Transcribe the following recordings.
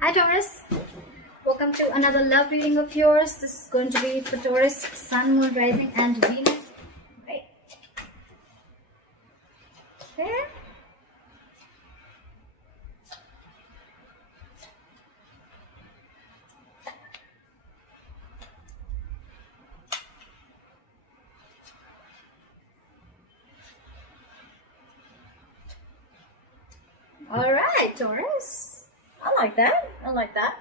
Hi Taurus, welcome to another love reading of yours. This is going to be for Taurus, Sun, Moon, Rising and Venus. Right. Okay. Alright Taurus, I like that.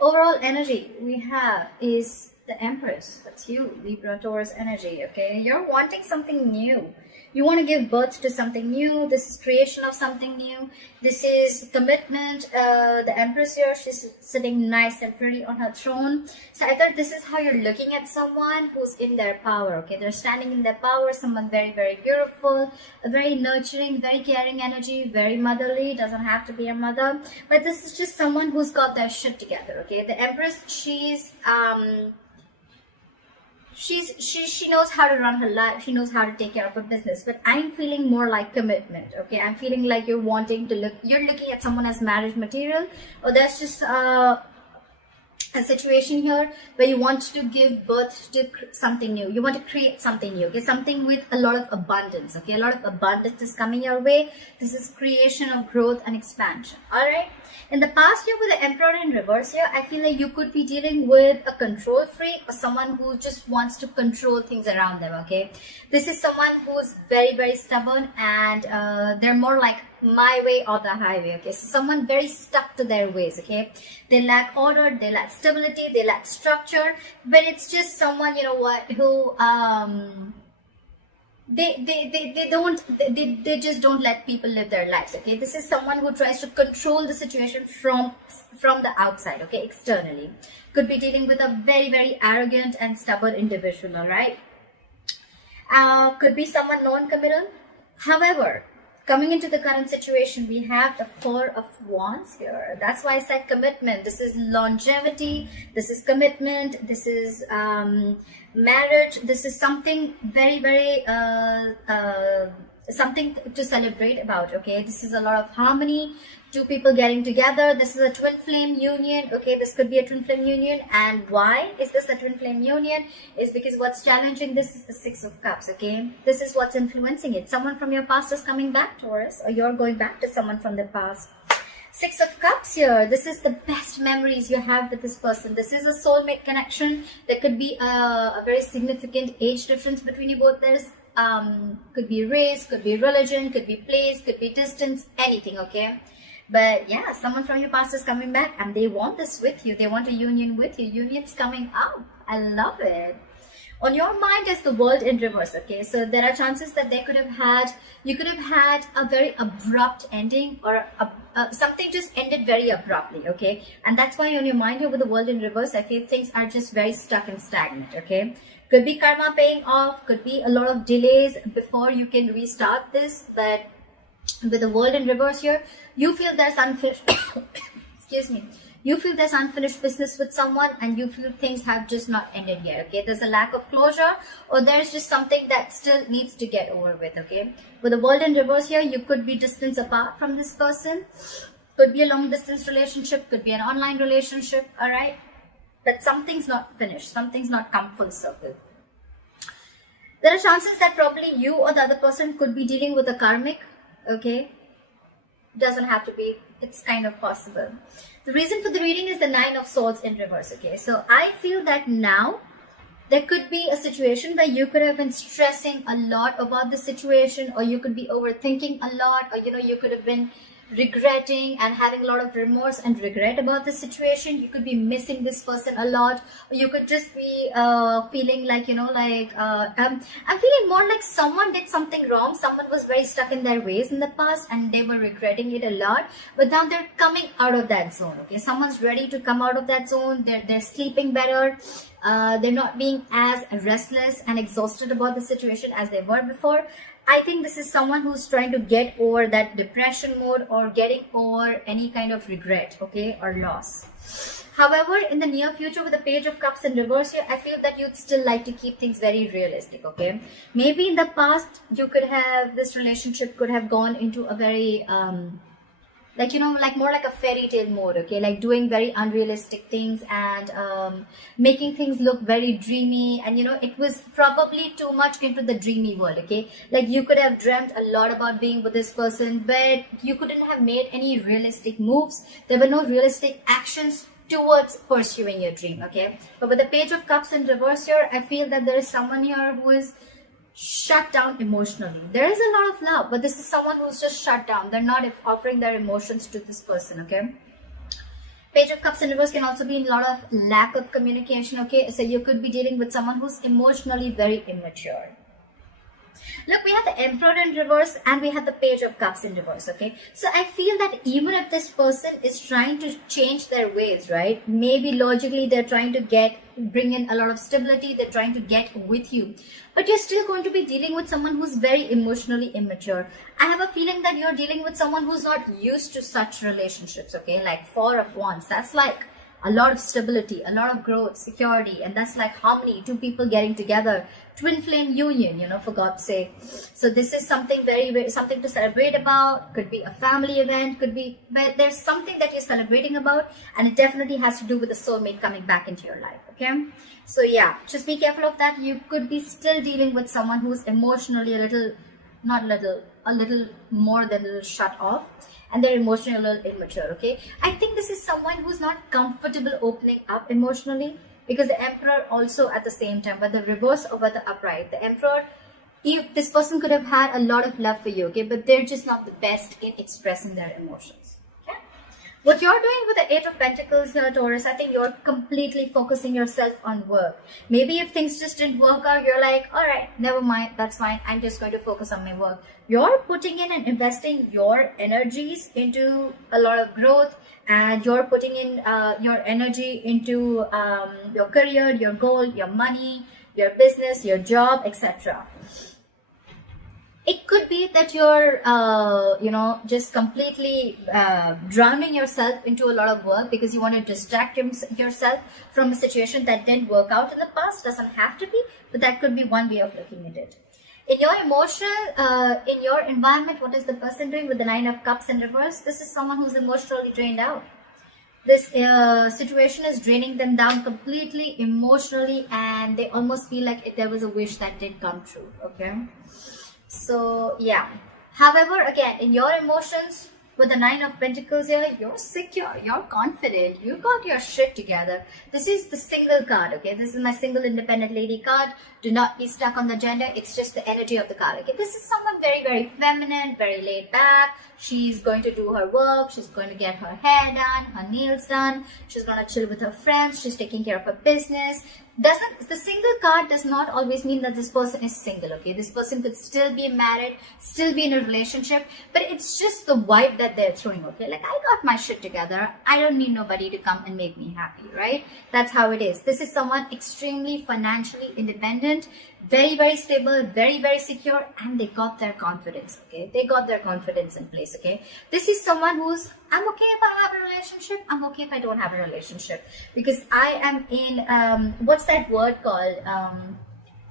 Overall energy we have is the Empress. That's you, Libra, Taurus energy. Okay, you're wanting something new. You want to give birth to something new. This is creation of something new. This is commitment. The Empress here, she's sitting nice and pretty on her throne. So I thought this is how you're looking at someone who's in their power. Okay, they're standing in their power. Someone very, very beautiful, a very nurturing, very caring energy, very motherly. Doesn't have to be a mother, but this is just someone who's got their shit together. Okay, the Empress, she knows how to run her life. She knows how to take care of her business. But I'm feeling more like commitment. Okay, I'm feeling like you're looking at someone as marriage material, or that's just a situation here where you want to give birth to something new. You want to create something new. Okay, something with a lot of abundance. Okay, a lot of abundance is coming your way. This is creation of growth and expansion. All right. In the past year with the Emperor in reverse here, I feel like you could be dealing with a control freak or someone who just wants to control things around them, okay? This is someone who's very, very stubborn and they're more like my way or the highway, okay? So someone very stuck to their ways, okay? They lack order, they lack stability, they lack structure, but it's just someone, you know what, who... They just don't let people live their lives. Okay, this is someone who tries to control the situation from the outside. Okay, externally, could be dealing with a very, very arrogant and stubborn individual. All right, could be someone non-committal. However, coming into the current situation, we have the Four of Wands here. That's why I said commitment. This is longevity. This is commitment. This is marriage. This is something very, very something to celebrate about. Okay, this is a lot of harmony. Two people getting together. This is a twin flame union. Okay, this could be a twin flame union. And why is this a twin flame union? Is because what's challenging this is the Six of Cups. Okay, this is what's influencing it. Someone from your past is coming back, Taurus, or you're going back to someone from the past. Six of Cups here. This is the best memories you have with this person. This is a soulmate connection. There could be a very significant age difference between you both. There's could be race, could be religion, could be place, could be distance, anything. Okay. But yeah, someone from your past is coming back and they want this with you. They want a union with you. Union's coming up. I love it. On your mind is the World in reverse. Okay, so there are chances that you could have had a very abrupt ending, or something just ended very abruptly. Okay, and that's why on your mind here with the World in reverse, I feel things are just very stuck and stagnant. Okay, could be karma paying off, could be a lot of delays before you can restart this, but with the World in reverse here, you feel there's unfinished excuse me, you feel there's unfinished business with someone and you feel things have just not ended yet. Okay, there's a lack of closure, or there's just something that still needs to get over with. Okay, with the World in reverse here, you could be distance apart from this person, could be a long distance relationship, could be an online relationship. All right, but something's not finished, something's not come full circle. There are chances that probably you or the other person could be dealing with a karmic. Okay, doesn't have to be, it's kind of possible. The reason for the reading is the Nine of Swords in reverse. Okay, so I feel that now there could be a situation where you could have been stressing a lot about the situation, or you could be overthinking a lot, or you could have been regretting and having a lot of remorse and regret about the situation. You could be missing this person a lot, or you could just be feeling like I'm feeling more like someone did something wrong. Someone was very stuck in their ways in the past and they were regretting it a lot, but now they're coming out of that zone. Okay, someone's ready to come out of that zone. They're sleeping better. They're not being as restless and exhausted about the situation as they were before. I think this is someone who's trying to get over that depression mode, or getting over any kind of regret, okay, or loss. However, in the near future with the Page of Cups in reverse here, I feel that you'd still like to keep things very realistic. Okay, maybe in the past you could have, this relationship could have gone into a very like, you know, like more like a fairy tale mode, okay, like doing very unrealistic things and making things look very dreamy. And you know, it was probably too much into the dreamy world, okay, like you could have dreamt a lot about being with this person, but you couldn't have made any realistic moves. There were no realistic actions towards pursuing your dream, okay. But with the Page of Cups in reverse here, I feel that there is someone here who is shut down emotionally. There is a lot of love, but this is someone who's just shut down. They're not offering their emotions to this person, okay. Page of Cups in reverse can also be a lot of lack of communication, okay. So you could be dealing with someone who's emotionally very immature. Look, we have the Emperor in reverse and we have the Page of Cups in reverse, okay. So I feel that even if this person is trying to change their ways, right, maybe logically they're trying to bring in a lot of stability, they're trying to get with you, but you're still going to be dealing with someone who's very emotionally immature. I have a feeling that you're dealing with someone who's not used to such relationships, okay, like Four of Wands. That's like a lot of stability, a lot of growth, security, and that's like harmony, two people getting together, twin flame union, you know, for God's sake. So this is something very something to celebrate about. Could be a family event, could be, but there's something that you're celebrating about, and it definitely has to do with the soulmate coming back into your life, okay. So yeah, just be careful of that. You could be still dealing with someone who's emotionally a little more than a little shut off, and they're emotionally a little immature, okay. I think this is someone who's not comfortable opening up emotionally, because the Emperor also at the same time, whether reverse or whether upright, the Emperor, if this person could have had a lot of love for you, okay, but they're just not the best in expressing their emotions, okay. What you're doing with the Eight of Pentacles here, Taurus, I think you're completely focusing yourself on work. Maybe if things just didn't work out, you're like, all right, never mind, that's fine, I'm just going to focus on my work. You're putting in and investing your energies into a lot of growth, and you're putting in your energy into your career, your goal, your money, your business, your job, etc. It could be that you're, you know, just completely drowning yourself into a lot of work because you want to distract yourself from a situation that didn't work out in the past. Doesn't have to be, but that could be one way of looking at it. In your emotional, in your environment, what is the person doing with the Nine of Cups in reverse? This is someone who's emotionally drained out. This situation is draining them down completely emotionally, and they almost feel like there was a wish that did come true, okay? So yeah, however, again, in your emotions with the Nine of Pentacles here, you're secure, you're confident, you got your shit together. This is the single card, okay. This is my single independent lady card. Do not be stuck on the gender, it's just the energy of the card, okay. This is someone very feminine, very laid back. She's going to do her work, she's going to get her hair done, her nails done, she's going to chill with her friends, she's taking care of her business. The single card does not always mean that this person is single, okay. This person could still be married, still be in a relationship, but it's just the vibe that they're throwing, okay. Like, I got my shit together, I don't need nobody to come and make me happy, right? That's how it is. This is someone extremely financially independent, very stable, very secure, and they got their confidence, okay. They got their confidence in place, okay. This is someone who's, I'm okay if I have a relationship, I'm okay if I don't have a relationship, because I am in what's that word called,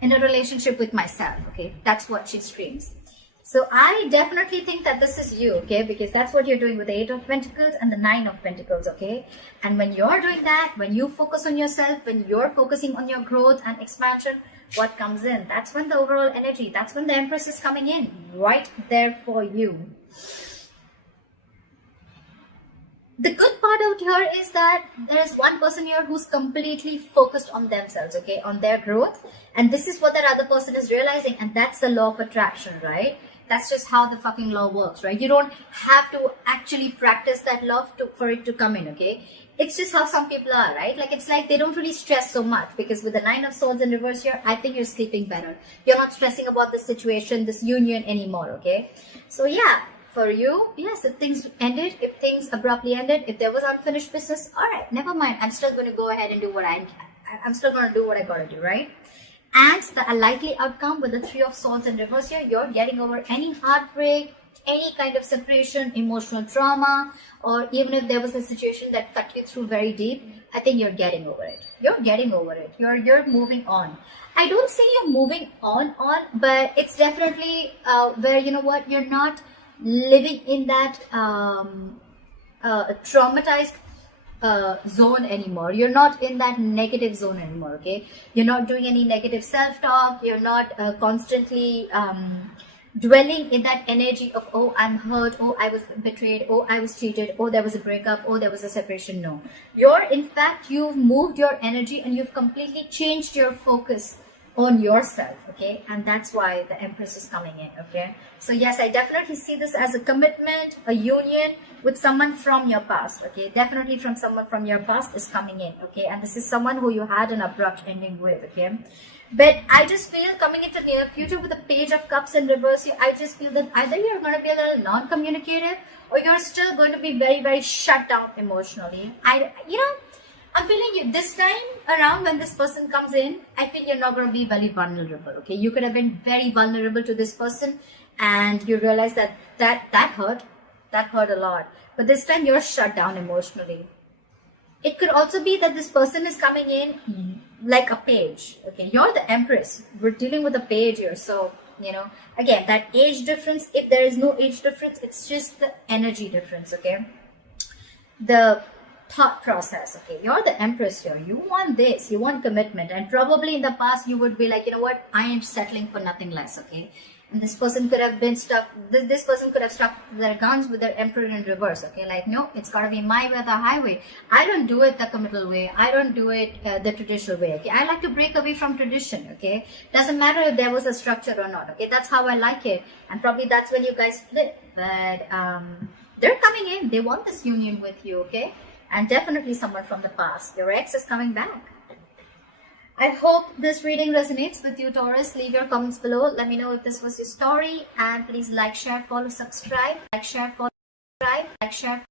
in a relationship with myself, okay. That's what she screams. So I definitely think that this is you, okay, because that's what you're doing with the Eight of Pentacles and the Nine of Pentacles, okay. And when you're doing that, when you focus on yourself, when you're focusing on your growth and expansion, what comes in, that's when the overall energy, that's when the Empress is coming in, right there for you. The good part out here is that there is one person here who's completely focused on themselves, okay, on their growth. And this is what that other person is realizing, and that's the law of attraction, right? That's just how the fucking law works, right? You don't have to actually practice that law for it to come in, okay? It's just how some people are, right? Like, it's like they don't really stress so much, because with the Nine of Swords in reverse here, I think you're sleeping better. You're not stressing about this situation, this union anymore, okay? So yeah, for you, yes, if things ended, if things abruptly ended, if there was unfinished business, all right, never mind. I'm still going to go ahead and do what I'm still going to do what I got to do, right? And the likely outcome with the Three of Swords in reverse here, you're getting over any heartbreak, any kind of separation, emotional trauma, or even if there was a situation that cut you through very deep, I think you're getting over it. You're getting over it. You're moving on. I don't say you're moving on, but it's definitely where, you know what, you're not living in that a traumatized zone anymore. You're not in that negative zone anymore. Okay, you're not doing any negative self-talk. You're not constantly dwelling in that energy of, oh, I'm hurt, oh, I was betrayed, oh, I was cheated, oh, there was a breakup, oh, there was a separation. No, you're, in fact, you've moved your energy and you've completely changed your focus on yourself. Okay, and that's why the Empress is coming in. Okay, so yes, I definitely see this as a commitment, a union with someone from your past. Okay, definitely from someone from your past is coming in. Okay, and this is someone who you had an abrupt ending with. Okay, but I just feel coming into near future with the Page of Cups in reverse, I just feel that either you're going to be a little non-communicative, or you're still going to be very, very shut down emotionally. I'm feeling you this time around when this person comes in, I feel you're not going to be very vulnerable. Okay, you could have been very vulnerable to this person, and you realize that hurt a lot. But this time you're shut down emotionally. It could also be that this person is coming in like a page. Okay, you're the Empress. We're dealing with a page here. So, again, that age difference, if there is no age difference, it's just the energy difference. Okay, the thought process. Okay, you're the Empress here. You want this, you want commitment, and probably in the past you would be like, you know what, I am settling for nothing less. Okay, and this person could have been stuck, this person could have stuck their guns with their Emperor in reverse. Okay, like, no, it's got to be my way or the highway. I don't do it the committal way, I don't do it the traditional way. Okay, I like to break away from tradition. Okay, doesn't matter if there was a structure or not. Okay, that's how I like it, and probably that's when you guys split. But they're coming in, they want this union with you. Okay, and definitely someone from the past. Your ex is coming back. I hope this reading resonates with you, Taurus. Leave your comments below. Let me know if this was your story. And please like, share, follow, subscribe. Like, share, follow, subscribe. Like, share.